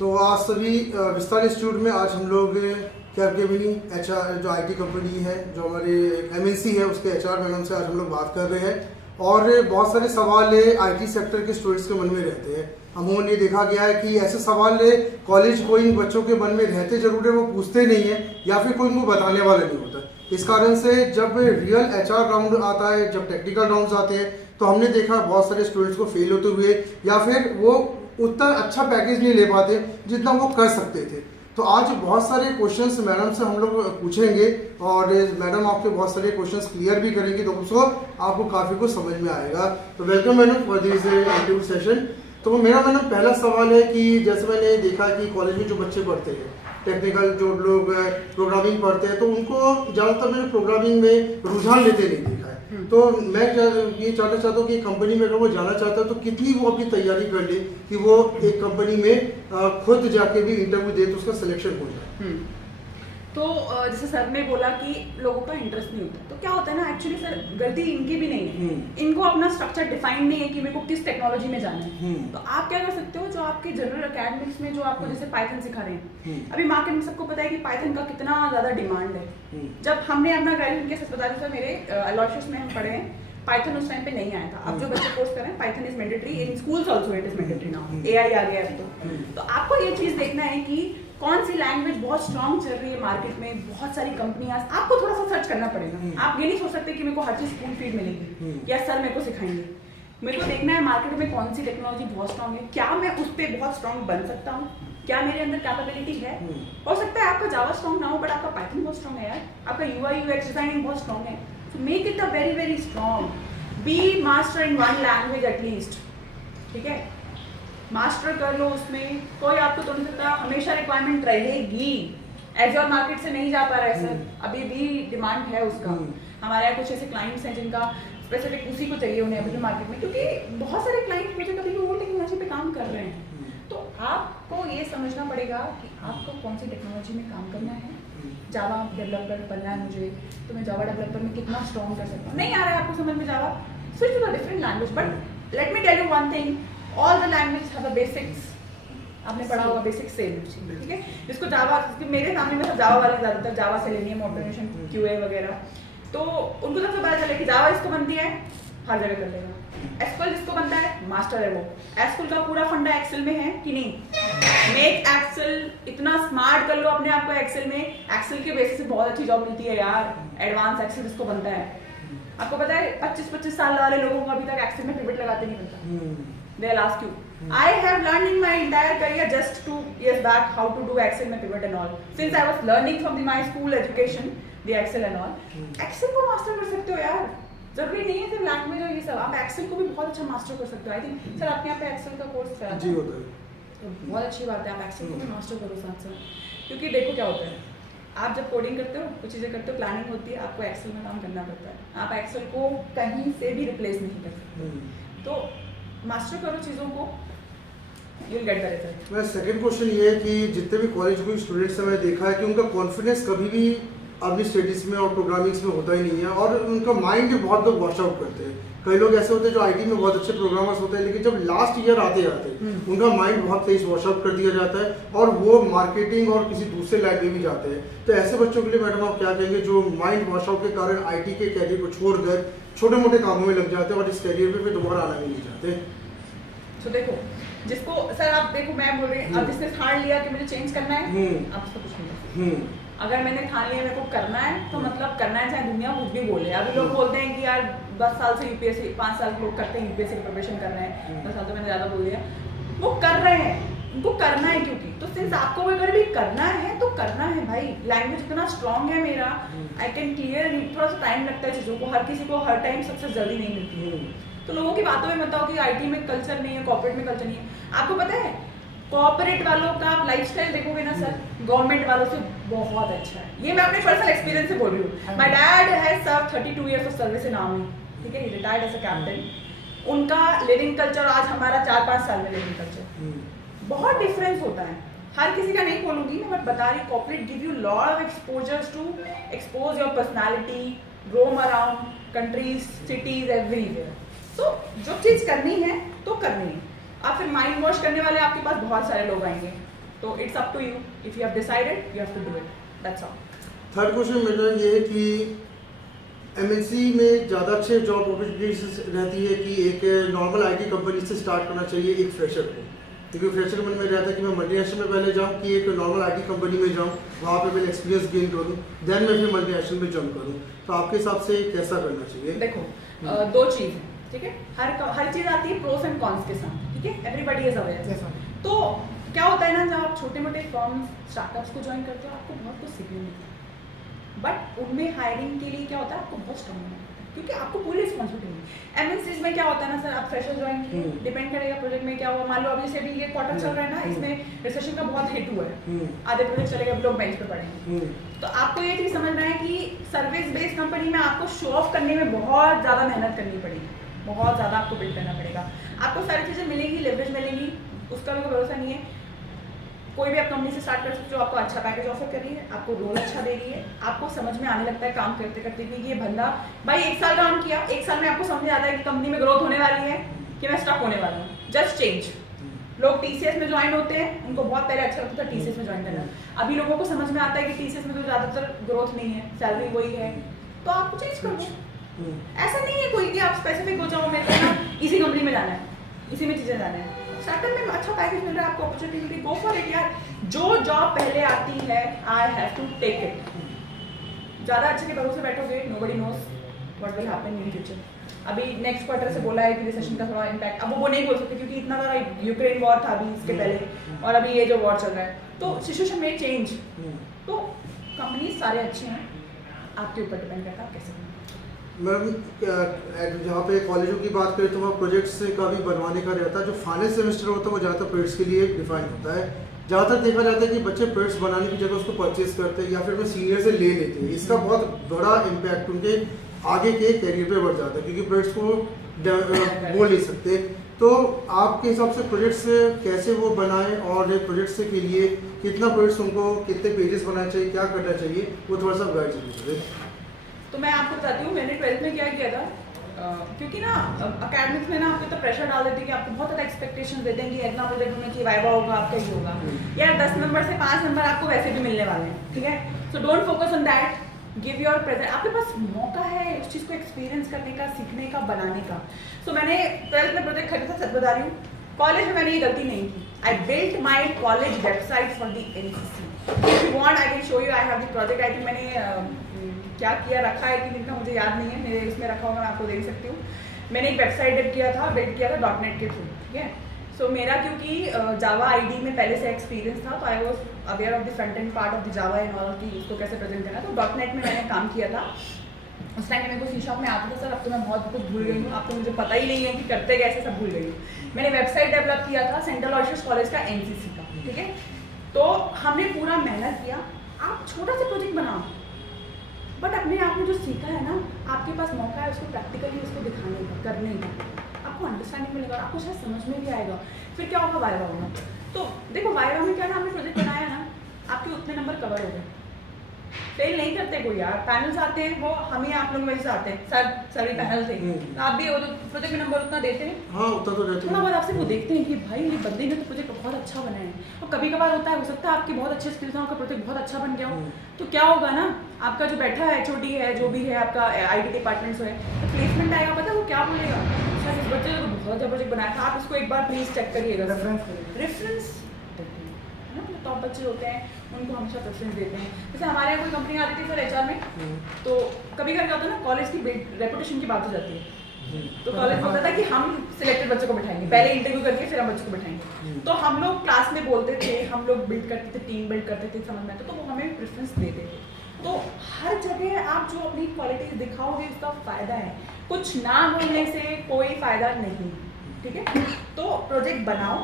तो आज सभी विस्तार इंस्टीट्यूट में आज हम लोग कैपजेमिनी एचआर जो आईटी कंपनी है, जो हमारे एमएनसी है, उसके एचआर मैडम से आज हम लोग बात कर रहे हैं। और बहुत सारे सवाल आईटी सेक्टर के स्टूडेंट्स के मन में रहते हैं। अमूमन ये देखा गया है कि ऐसे सवाल कॉलेज कोई बच्चों के मन में रहते जरूर है, वो पूछते नहीं है या फिर कोई उनको बताने वाला नहीं होता। इस कारण से जब रियल एचआर राउंड आता है, जब टेक्निकल राउंड्स आते हैं, तो हमने देखा बहुत सारे स्टूडेंट्स को फेल होते हुए या फिर वो उतना अच्छा पैकेज नहीं ले पाते जितना वो कर सकते थे। तो आज बहुत सारे क्वेश्चंस मैडम से हम लोग पूछेंगे और मैडम आपके बहुत सारे क्वेश्चंस क्लियर भी करेंगे, तो उसको आपको काफ़ी कुछ समझ में आएगा। तो welcome madam for this interview session. तो मेरा मैडम पहला सवाल है कि जैसे मैंने देखा कि कॉलेज में जो बच्चे पढ़ते हैं, टेक्निकल जो लोग प्रोग्रामिंग पढ़ते हैं, तो उनको ज़्यादातर मैंने प्रोग्रामिंग में रुझान लेते नहीं देखा है। तो मैं ये जानना चाहता हूँ कि कंपनी में अगर वो जाना चाहता है तो कितनी वो अपनी तैयारी कर ले कि वो एक कंपनी में खुद जाके भी इंटरव्यू दे तो उसका सिलेक्शन हो जाए। तो जैसे सर ने बोला कि लोगों का इंटरेस्ट नहीं होता, तो क्या होता है ना, एक्चुअली सर गलती इनकी भी नहीं है। इनको अपना स्ट्रक्चर डिफाइन नहीं है कि मेरे को किस टेक्नोलॉजी में जाना है। तो आप क्या कर सकते हो, जो आपके जनरल एकेडमिक्स में जो आपको जैसे पाइथन सिखा रहे हैं, अभी मार्केट में सबको पता है कि पाइथन का कितना ज्यादा डिमांड है। जब हमने अपना ग्रेजुएशन के सच बता दिया था, मेरे अलॉशियस में हम पढ़े हैं, पाइथन उस टाइम पे नहीं आया था। अब जो बच्चे कोर्स कर रहे हैं, Python is mandatory in schools also, it is mandatory now, AI आ गया है। तो आपको ये चीज देखना है कि कौन सी लैंग्वेज बहुत स्ट्रांग चल रही है मार्केट में। बहुत सारी कंपनियां, आपको थोड़ा सा सर्च करना पड़ेगा। आप ये नहीं सोच सकते कि मेरे को हर चीज स्कूल फीड मिलेगी या सर मेरे को सिखाएंगे। मेरे को देखना है मार्केट में कौन सी टेक्नोलॉजी बहुत स्ट्रांग है, क्या मैं उस पर बहुत स्ट्रांग बन सकता हूँ, क्या मेरे अंदर कैपेबिलिटी है। हो सकता है आपका जावा स्ट्रांग ना हो, बट आपका पाइथन बहुत स्ट्रांग है यार, आपका यूआई यूएक्स डिजाइनिंग बहुत स्ट्रांग है। So make it a very very strong, be master in one language at least, ठीक है, मास्टर कर लो उसमें। कोई आपको तो नहीं सकता, हमेशा रिक्वायरमेंट रहेगी। एजयोर मार्केट से नहीं जा पा रहा है सर, अभी भी डिमांड है उसका। हमारे यहाँ कुछ ऐसे क्लाइंट्स हैं जिनका स्पेसिफिक उसी को चाहिए उन्हें अभी भी मार्केट में, क्योंकि बहुत सारे क्लाइंट मुझे कभी वो टेक्नोलॉजी पे काम कर रहे हैं। तो आपको ये समझना पड़ेगा कि आपको कौन सी टेक्नोलॉजी में काम करना है। जावा डेवलपर बनना है मुझे, तो मैं जावा डेवलपर में कितना स्ट्रॉन्ग कर सकता हूँ। नहीं आ रहा है आपको समझ में Java, switch to the different language. But let me tell you one thing, all the language have the basics. आपने पढ़ा होगा बेसिक सेम, ठीक है। जिसको जावा, मेरे सामने में सब जावा वाले ज़्यादातर जावा से लेनी है, ऑटोमेशन, क्यूए वगैरह, तो उनको सबसे पता चले कि जावा इसको बनती है, हर जगह कर लेगा। एसक्यूएल जिसको बनता है, मास्टर है वो। एसक्यूएल का पूरा फंडा एक्सेल में है कि नहीं, मेक एक्सेल, इतना स्मार्ट कर लो अपने आप को एक्सेल में। एक्सेल के बेसिस से बहुत अच्छी जॉब मिलती है यार, एडवांस एक्सेल जिसको बनता है। आपको पता है 25-25 साल वाले लोगों को अभी तक एक्सेल में पिवट लगाते नहीं बनता। They'll ask you. I have learned in my entire career just 2 years back how to do Excel में pivot and all. Since I was learning from my school education, the Excel and all. Excel को master कर सकते हो यार, जरूरी नहीं है सिर्फ लैंग्वेज और ये सब, आप Excel को भी बहुत अच्छा मास्टर कर सकते हो। आई थिंक सर आपके यहाँ पे Excel का कोर्स करा जी होता है, तो बहुत अच्छी बात है, आप Excel को भी मास्टर करो साथ साथ। क्योंकि देखो क्या होता है, आप जब कोडिंग करते हो, कुछ चीज़ें करते हो, प्लानिंग होती है, आपको Excel में काम करना पड़ता है। आप Excel को कहीं से भी रिप्लेस नहीं कर सकते। तो मास्टर करो चीज़ों को, you'll get the result। मेरा सेकंड क्वेश्चन ये है कि जितने भी कॉलेज के स्टूडेंट्स हैं, मैंने देखा है कि उनका कॉन्फिडेंस कभी भी अपनी स्टडीज़ में और प्रोग्रामिंग्स में होता ही नहीं है, और उनका माइंड भी बहुत लोग वॉश आउट करते हैं। कई लोग ऐसे होते हैं जो आईटी में बहुत अच्छे प्रोग्रामर्स होते हैं, लेकिन जब लास्ट ईयर आते आते उनका माइंड बहुत तेज वॉश आउट कर दिया जाता है और वो मार्केटिंग और किसी दूसरे लाइन में भी जाते हैं। तो ऐसे बच्चों के लिए मैडम आप क्या कहेंगे जो माइंड वॉश आउट के कारण आईटी के कैरियर को छोड़कर छोटे मोटे कामों में लग जाते हैं और इस कैरियर पे फिर दोबारा आना भी नहीं चाहते? तो देखो, जिसको सर आप देखो, मैं बोल रही हूँ, अब जिसने ठान लिया कि मुझे चेंज करना है, आप उसको कुछ नहीं कर। अगर मैंने ठान लिया मेरे को करना है, तो मतलब करना है, चाहे दुनिया कुछ भी बोले। अभी लोग बोलते हैं कि यार 10 साल से यूपीएससी, 5 साल लोग करते हैं यूपीएससी की प्रिपरेशन कर रहे हैं, 10 साल तो मैंने ज़्यादा बोल दिया, वो कर रहे हैं, उनको करना है। क्योंकि तो सिंस आपको अगर भी करना है तो करना है भाई। लैंग्वेज इतना स्ट्रांग है मेरा, आई कैन क्लियर। थोड़ा सा टाइम लगता है चीज़ों को, हर किसी को हर टाइम सक्सेस जल्दी नहीं मिलती है। तो लोगों की बातों में मत आओ कि आईटी में कल्चर नहीं है, कॉर्पोरेट में कल्चर नहीं है। आपको पता है कॉर्पोरेट वालों का आप लाइफस्टाइल देखोगे ना सर, गवर्नमेंट वालों से बहुत अच्छा है। ये मैं अपने पर्सनल एक्सपीरियंस से बोल रही हूँ। My dad has serve 32 years of service in army, ठीक है, रिटायर्ड एज अ कैप्टन। उनका लिविंग कल्चर आज हमारा 4-5 साल में लिविंग कल्चर बहुत डिफरेंस होता है। हर किसी का नहीं बोलूंगी मैं, बट बता रही, corporate give you lot of exposures to expose your personality, roam around countries, cities, everywhere. तो जो चीज़ करनी है तो करनी है। आप फिर माइंड वॉश करने वाले आपके पास बहुत सारे लोग आएंगे, तो it's up to you, if you have decided you have to do it, that's all. Third question मेरा ये है कि एमएनसी में ज़्यादा अच्छे जॉब अपॉर्चुनिटीज रहती है कि एक नॉर्मल आईटी कंपनी से स्टार्ट करना चाहिए एक फ्रेशर को, क्योंकि फ्रेशर मन में रहता है कि मैं मल्टीनेशनल में पहले जाऊँ कि एक नॉर्मल आईटी कंपनी में जाऊँ, वहाँ पे मैं एक्सपीरियंस गेन करूँ, देन मैं फिर मल्टीनेशनल में जंप करूँ। तो आपके हिसाब से कैसा करना चाहिए? देखो दो चीज़ है, ठीक है, हर चीज़ आती है प्रोस एंड कॉन्स के साथ, ठीक है, एवरीबॉडी इज अवेयर। तो क्या होता है ना, जब आप छोटे मोटे फर्म्स स्टार्टअप्स को ज्वाइन करते हो आपको बहुत कुछ सीखने मिलता है, बट उनमें हायरिंग के लिए क्या होता है, आपको बहुत स्ट्रॉन्ग होना होता है, क्योंकि आपको पूरी रिस्पॉन्सिबिलिटी है। एमएनसीज में क्या होता है ना सर, आप फ्रेशर ज्वाइन किए, डिपेंड करेगा प्रोजेक्ट में क्या हुआ, मान लो अभी जैसे अभी ये क्वार्टर चल रहा है ना, इसमें रिसेशन का बहुत हिट हुआ है, आधे प्रोजेक्ट चले गए, लोग बेंच पे पड़े हैं। तो आपको ये चीज़ समझना है कि सर्विस बेस्ड कंपनी में आपको शो ऑफ करने में बहुत ज़्यादा मेहनत करनी पड़ेगी, बहुत ज़्यादा आपको बिल्ड करना पड़ेगा, आपको सारी चीज़ें मिलेंगी, लेवरेज मिलेगी, उसका भी कोई भरोसा नहीं है। कोई भी आप कंपनी से स्टार्ट कर सकते हो, आपको अच्छा पैकेज ऑफर कर रही है, आपको रोल अच्छा दे रही है, आपको समझ में आने लगता है काम करते करते कि ये बंदा भाई 1 साल काम किया, 1 साल में आपको समझ आता है कि कंपनी में ग्रोथ होने वाली है, कि मैं स्टक होने वाला हूँ, जस्ट चेंज। लोग टीसीएस में ज्वाइन होते हैं, उनको बहुत पहले अच्छा लगता था टीसीएस में ज्वाइन करना, अभी लोगों को समझ में आता है कि टीसीएस में तो ज़्यादातर ग्रोथ नहीं है, सैलरी वही है, तो आपको चेंज कर दो। ऐसा नहीं है कोई कि आप स्पेसिफिक हो जाओ मेरे को ना इसी कंपनी में जाना है, इसी में चीज़ें जाना है। स्टार्टअप में अच्छा पैकेज मिल रहा है, आपको अपॉर्चुनिटी मिल रही है, गो फॉर इट यार। जो जॉब पहले आती है I have to take it. ज़्यादा अच्छे के भरोसे बैठोगे, nobody knows what will happen in future. अभी नेक्स्ट क्वार्टर से बोला है कि रिसेशन का थोड़ा इम्पैक्ट, अब वो नहीं बोल सकते क्योंकि इतना ज़्यादा यूक्रेन वॉर था अभी इसके पहले, और अभी ये जो वॉर चल रहा है, तो सिचुएशन में चेंज। तो कंपनी सारे अच्छे हैं, आपके ऊपर डिपेंड करता है आप कैसे करें। मैम जहाँ पे कॉलेजों की बात करें तो वहाँ प्रोजेक्ट्स का भी बनवाने का रहता है, जो फाइनल सेमेस्टर होता है वो ज़्यादातर प्रोजेक्ट्स के लिए डिफाइन होता है। ज़्यादातर देखा जाता है कि बच्चे प्रोजेक्ट्स बनाने की जगह उसको परचेज करते हैं या फिर वो सीनियर से ले लेते हैं, इसका बहुत बड़ा इम्पैक्ट उनके आगे के कैरियर पे बढ़ जाता है, क्योंकि प्रोजेक्ट्स को बोल नहीं सकते। तो आपके हिसाब से प्रोजेक्ट्स कैसे वो बनाएं और प्रोजेक्ट्स के लिए कितना प्रोजेक्ट्स उनको कितने पेजेस बनाना चाहिए, क्या करना चाहिए, वो थोड़ा सा गाइड कीजिए। तो मैं आपको बताती हूँ मैंने 12th में क्या किया था, क्योंकि ना अकेडमिक्स में ना आपको तो प्रेशर डाल देते हैं कि आपको बहुत ज़्यादा एक्सपेक्टेशन देते हैं कि इतना प्रोजेक्ट होना चाहिए, वाइवा होगा, आपका ही होगा यार, 10 नंबर से 5 नंबर आपको वैसे भी मिलने वाले हैं, ठीक है। So don't focus on that, give your present, आपके पास मौका है उस चीज़ को एक्सपीरियंस करने का, सीखने का, बनाने का। सो मैंने 12th में प्रोजेक्ट खरीदा, सच बता रही हूँ, कॉलेज में मैंने ये गलती नहीं की। I built my college website for the NCC, if you want I can show you, I have the project, I think मैंने क्या किया रखा है कि इनका मुझे याद नहीं है, मेरे इसमें रखा होगा, मैं आपको दे सकती हूँ। मैंने एक वेबसाइट बिल्ड किया था .NET के थ्रू, ठीक है। सो मेरा क्योंकि जावा आईडी में पहले से एक्सपीरियंस था, तो I was aware of the front end part of the Java and all की उसको कैसे प्रेजेंट करना, तो .NET में मैंने काम किया था। उस टाइम मेरे को C# में आता था सर, अब तो मैं बहुत कुछ भूल गई हूँ, अब तो मुझे पता ही नहीं है कि करते कैसे, सब भूल गई हूँ। मैंने वेबसाइट डेवलप किया था सेंट्रल ऑर्शियस कॉलेज का NCC का, ठीक है। तो हमने पूरा मेहनत किया, आप छोटा सा प्रोजेक्ट बनाओ, बट अपने आप में जो सीखा है ना, आपके पास मौका है उसको प्रैक्टिकली उसको दिखाने का, करने का, आपको अंडरस्टैंडिंग मिलेगा, आपको शायद समझ में भी आएगा। फिर क्या होगा, वाइवा होगा। तो देखो वाइवा में क्या ना, हमने प्रोजेक्ट बनाया ना, आपके उतने नंबर कवर हो गए, फेल नहीं करते कोई यार, पैनल्स आते हैं, वो हम ही आप लोग वैसे आते हैं, सर सभी पैनल थे, आप भी प्रोजेक्ट में नंबर उतना देते हैं, हाँ उतना तो रहता है, थोड़ा बहुत आपसे वो देखते हैं कि भाई ये बंदे ने तो प्रोजेक्ट बहुत अच्छा बनाया है। और कभी कभार होता है, हो सकता है आपकी बहुत अच्छे स्किल्स हैं, आपका प्रोजेक्ट बहुत अच्छा बन गया हो, तो क्या होगा ना, आपका जो बैठा है HOD है, जो भी है आपका IT डिपार्टमेंट से है, तो प्लेसमेंट आएगा, पता है वो क्या बोलेगा, सर इस बच्चे ने तो बहुत अच्छा प्रोजेक्ट बनाया था, आप इसको एक बार प्लीज चेक करिएगा, रेफरेंस टॉप बच्चे होते हैं उनको हमेशा प्रेफरेंस देते हैं। जैसे हमारे यहाँ कोई कंपनी आती थी सर HR में, तो कभी कभी होता है ना, कॉलेज की रेपुटेशन की बात हो जाती है, तो कॉलेज बोलता था कि हम सिलेक्टेड बच्चों को बैठाएंगे, पहले इंटरव्यू करके फिर हम बच्चों को बैठाएंगे। तो हम लोग क्लास में बोलते थे, हम लोग बिल्ड करते थे, टीम बिल्ड करते थे, समझ में आता, तो वो हमें प्रेफरेंस देते थे। तो हर जगह आप जो अपनी क्वालिटीज दिखाओगे उसका फायदा है, कुछ ना बोलने से कोई फायदा नहीं, ठीक है। तो प्रोजेक्ट बनाओ,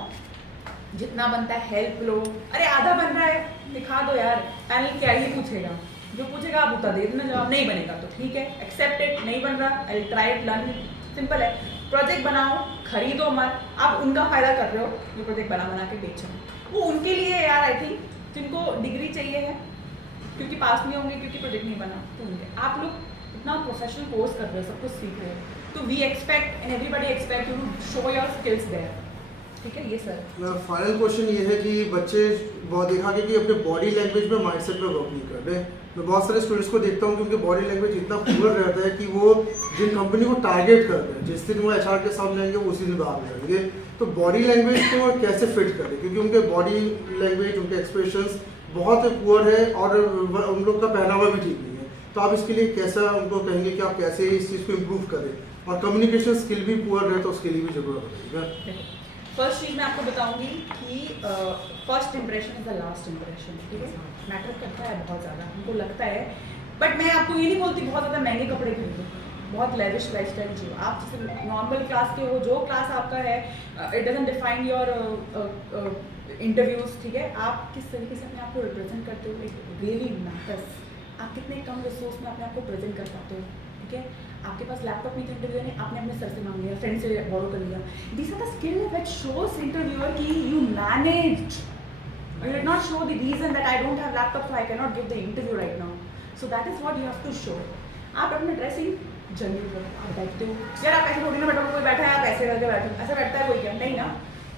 जितना बनता है हेल्प लो, अरे आधा बन रहा है दिखा दो यार, पैनल क्या ही पूछेगा, जो पूछेगा आप उतना दे देना जवाब, नहीं बनेगा तो ठीक है, एक्सेप्ट इट, नहीं बन रहा I will try it, learn, simple है। प्रोजेक्ट बनाओ, खरीदो मत, आप उनका फायदा कर रहे हो जो प्रोजेक्ट बना के बेचो, वो उनके लिए यार, आई थिंक जिनको डिग्री चाहिए है क्योंकि पास नहीं होंगे क्योंकि प्रोजेक्ट नहीं बना, तो उनके, आप लोग इतना प्रोफेशनल कोर्स कर रहे हो, सब कुछ सीख रहे हो, तो we expect and everybody expect you to show your skills there, ठीक है। ये सर फाइनल क्वेश्चन ये है कि बच्चे बहुत देखा गया कि अपने बॉडी लैंग्वेज में माइंडसेट में वर्क नहीं कर रहे। मैं बहुत सारे स्टूडेंट्स को देखता हूँ कि उनके बॉडी लैंग्वेज इतना पुअर रहता है कि वो जिन कंपनी को टारगेट कर रहे हैं, जिस दिन वो एचआर के सामने आएंगे वो उसी दिन बाहर जाएंगे। तो बॉडी लैंग्वेज को कैसे फिट करें, क्योंकि उनके बॉडी लैंग्वेज, उनके एक्सप्रेशंस बहुत पुअर है और उन लोग का पहनावा भी ठीक नहीं है। तो आप इसके लिए कैसा उनको कहेंगे कि आप कैसे इस चीज़ को इम्प्रूव करें, और कम्युनिकेशन स्किल भी पुअर है तो उसके लिए भी जरूरत बताइएगा। फर्स्ट चीज़ मैं आपको बताऊंगी कि first impression is the last impression, ठीक है। मैटर करता है बहुत ज़्यादा, हमको लगता है, बट मैं आपको ये नहीं बोलती बहुत ज़्यादा महंगे कपड़े खरीदो, बहुत लेविश लाइफस्टाइल जियो। आप जैसे नॉर्मल क्लास के हो, जो क्लास आपका है, it doesn't define your interviews, ठीक है। आप किस तरीके से अपने आप को रिप्रेजेंट करते हो, इट रियली मैटर्स। आप कितने कम रिसोर्स में अपने आप को प्रेजेंट कर पाते हो, ठीक है। आपके पास लैपटॉप नहीं था इंटरव्यू ने, आपने अपने सर से मांग लिया, फ्रेंड से बोरो कर लिया। This are the skill which shows interviewer कि you managed, you did not show the reason that I don't have laptop so I cannot give the interview right now. So that is what you have to show. आप अपने dressing general करो, आप बैठते हो यार, आप ऐसे थोड़ी ना बैठो, कोई बैठा है आप ऐसे करके बैठो, ऐसा बैठता है कोई क्या, नहीं ना।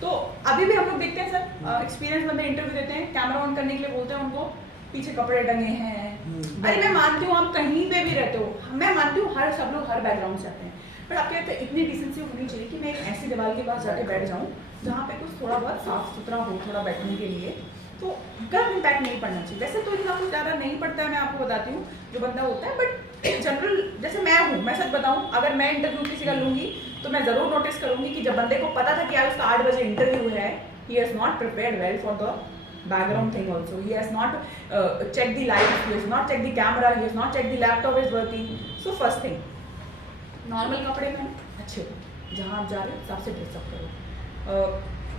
तो अभी भी हम लोग देखते हैं सर, एक्सपीरियंस बंदे इंटरव्यू देते हैं, कैमरा ऑन करने के लिए बोलते हैं उनको, पीछे कपड़े टंगे हैं। अरे मैं मानती हूँ आप कहीं पे भी रहते हो, मैं मानती हूँ हर सब लोग हर बैकग्राउंड से आते हैं, बट आपके यहाँ पे इतनी डिसेंसी होनी चाहिए कि मैं एक ऐसी दीवार के पास जाके बैठ जाऊँ जहाँ पे कुछ थोड़ा बहुत साफ सुथरा हो, थोड़ा बैठने के लिए, तो गलत इम्पैक्ट नहीं पड़ना चाहिए। वैसे तो इतना कुछ ज़्यादा नहीं पड़ता है, मैं आपको बताती हूँ जो बंदा होता है, बट एक जनरल, जैसे मैं हूँ, मैं सच बताऊँ, अगर मैं इंटरव्यू किसी का लूँगी तो मैं ज़रूर नोटिस करूँगी कि जब बंदे को पता था कि यार उसका 8 बजे इंटरव्यू है, he has not prepared well for the background thing also, he has not checked the lights, he has not checked the camera, he has not checked the laptop is working. So first thing, normal कपड़े पहनो, अच्छे हो, जहाँ आप जा रहे हो हिसाब से ड्रेसअप करो।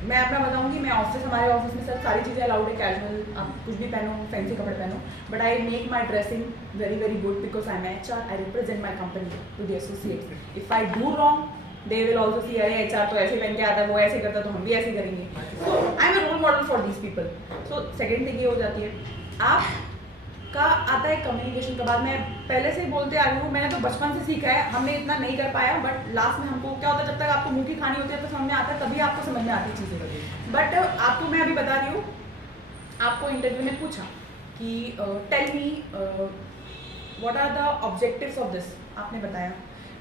मैं अपना बताऊंगी, मैं ऑफिस, हमारे ऑफिस में सर सारी चीज़ें अलाउड है, कैजुअल आप कुछ भी पहनो, फैंसी कपड़े पहनो, but I make my dressing very very good because I am HR, I represent my company to the associates. If I do wrong they will also see, अरे एचआर तो ऐसे पहन के आता है, वो ऐसे करता तो हम भी ऐसे करेंगे। So I am a role model for these people. So second thing ये हो जाती है, आप का आता है कम्युनिकेशन के बाद, मैं पहले से ही बोलते आ रही हूँ, मैंने तो बचपन से सीखा है, हमने इतना नहीं कर पाया, बट लास्ट में हमको क्या होता है, जब तक आपको मुंह की खानी होती है तो समझ में आता है, तभी आपको समझ में आती चीज़ें। बट आपको मैं अभी बता रही हूँ, आपको इंटरव्यू में पूछा कि tell me what are the objectives of this, आपने बताया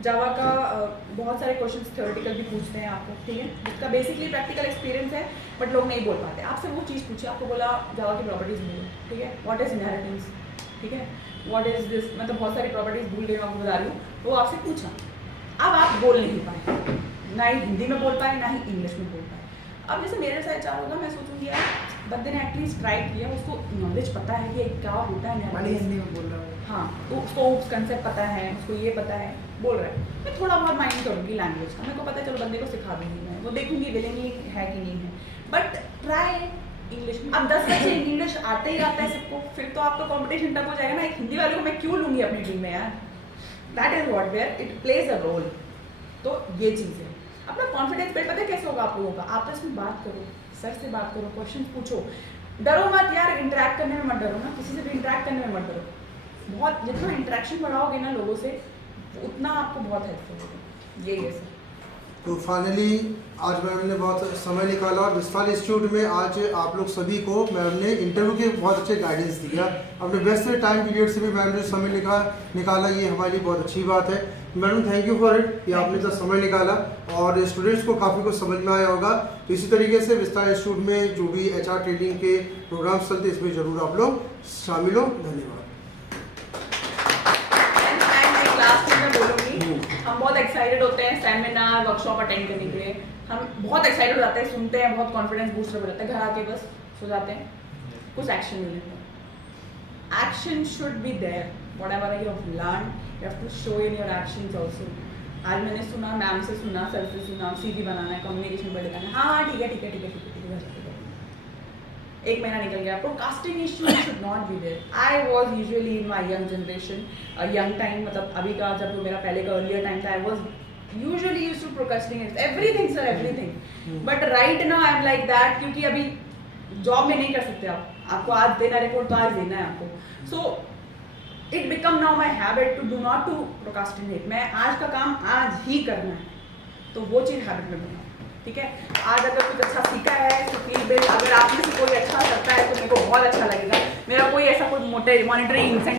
जावा का बहुत सारे क्वेश्चंस थ्योरेटिकल भी पूछते हैं आपको, ठीक है, जिसका बेसिकली प्रैक्टिकल एक्सपीरियंस है, बट लोग नहीं बोल पाते। आपसे वो चीज़ पूछी, आपको बोला जावा की प्रॉपर्टीज बोलो, ठीक है, व्हाट इज इनहेरिटेंस, ठीक है, व्हाट इज दिस, मतलब बहुत सारी प्रॉपर्टीज भूल गई, मैं आपको बता रही हूँ, वो आपसे पूछा, अब आप बोल नहीं पाए, ना ही हिंदी में बोल पाए, ना ही इंग्लिश में बोल पाए। अब जैसे मेरे साथ चार होगा, मैं सोचूंगी यार बंदे ने एटलीस्ट ट्राई किया, उसको नॉलेज पता है कि क्या होता है, हिंदी में बोल रहा हूँ, हाँ, तो उसको कंसेप्ट पता है, उसको ये पता है, बोल रहा है, मैं थोड़ा बहुत माइंड करूँगी लैंग्वेज का, मेरे को पता है, चलो बंदे को सिखा दूंगी मैं, वो देखूंगी विलिंगली है कि नहीं है, बट ट्राई इंग्लिश में। अब 10 बच्चे इंग्लिश आते ही आता है सबको, फिर तो आपका कॉम्पिटिशन टफ हो जाएगा ना, एक हिंदी वाले को मैं क्यों लूँगी अपनी टीम में यार, that is what where it plays a role. तो ये चीज़ है, अपना कॉन्फिडेंस बिल्ड पता है कैसे होगा आप लोगों का, आप तो इसमें बात करो, सर से बात करो, क्वेश्चन पूछो, डरो मत यार, इंटरेक्ट करने में मत डरो ना, किसी से भी इंटरेक्ट करने में मत डरो, बहुत जितना इंटरेक्शन बढ़ाओगे ना लोगों से उतना आपको बहुत हेल्पफुल होगा, यही है सर। तो फाइनली आज मैम ने बहुत समय निकाला, और विस्तार इंस्टीट्यूट में आज आप लोग सभी को मैम ने इंटरव्यू के बहुत अच्छे गाइडेंस दिया, अपने बेस्ट टाइम पीरियड से भी मैम ने समय निकाला, ये हमारे लिए बहुत अच्छी बात है। Madam thank you for it कि आपने इतना समय निकाला, और स्टूडेंट्स को काफ़ी कुछ समझ में आया होगा। तो इसी तरीके से विस्तार इंस्टीट्यूट में जो भी एचआर ट्रेनिंग के प्रोग्राम्स चलते हैं, इसमें ज़रूर आप लोग शामिल हो। धन्यवाद। हम बहुत एक्साइटेड होते हैं सेमिनार वर्कशॉप अटेंड करने के लिए, हम बहुत एक्साइटेड हो जाते हैं, सुनते हैं, बहुत कॉन्फिडेंस बूस्टर हो जाता है, घर आके बस सो जाते हैं, कुछ एक्शन नहीं लेते। Action should be there, whatever you have learn you have to show in your actions also. आज मैंने सुना, मैम से सुना, सर से सुना, सीवी बनाना है, कम्युनिकेशन पर लिखाना है, हाँ ठीक है ठीक है ठीक है ठीक है ठीक है, एक महीना निकल गया, procrastination should not be there. I was usually in my young generation, young time, मतलब अभी का जब मेरा पहले का अर्लियर टाइम था, I was usually used to procrastinate everything sir, everything, but right now I am like that, क्योंकि अभी जॉब में नहीं कर सकते आप, आपको आज देना रिपोर्ट तो आज देना है आपको, so it become now my habit to do not to procrastinate, मैं आज का काम आज ही करना है, तो वो चीज़ हैबिट में बनाओ, ठीक है। आज अगर कुछ अच्छा सीखा है तो फील बिल्ड, अगर आप में से कोई अच्छा करता है तो बहुत अच्छा लगेगा। मेरा कोई ऐसा कोई मॉनिटरी इंसेंटिव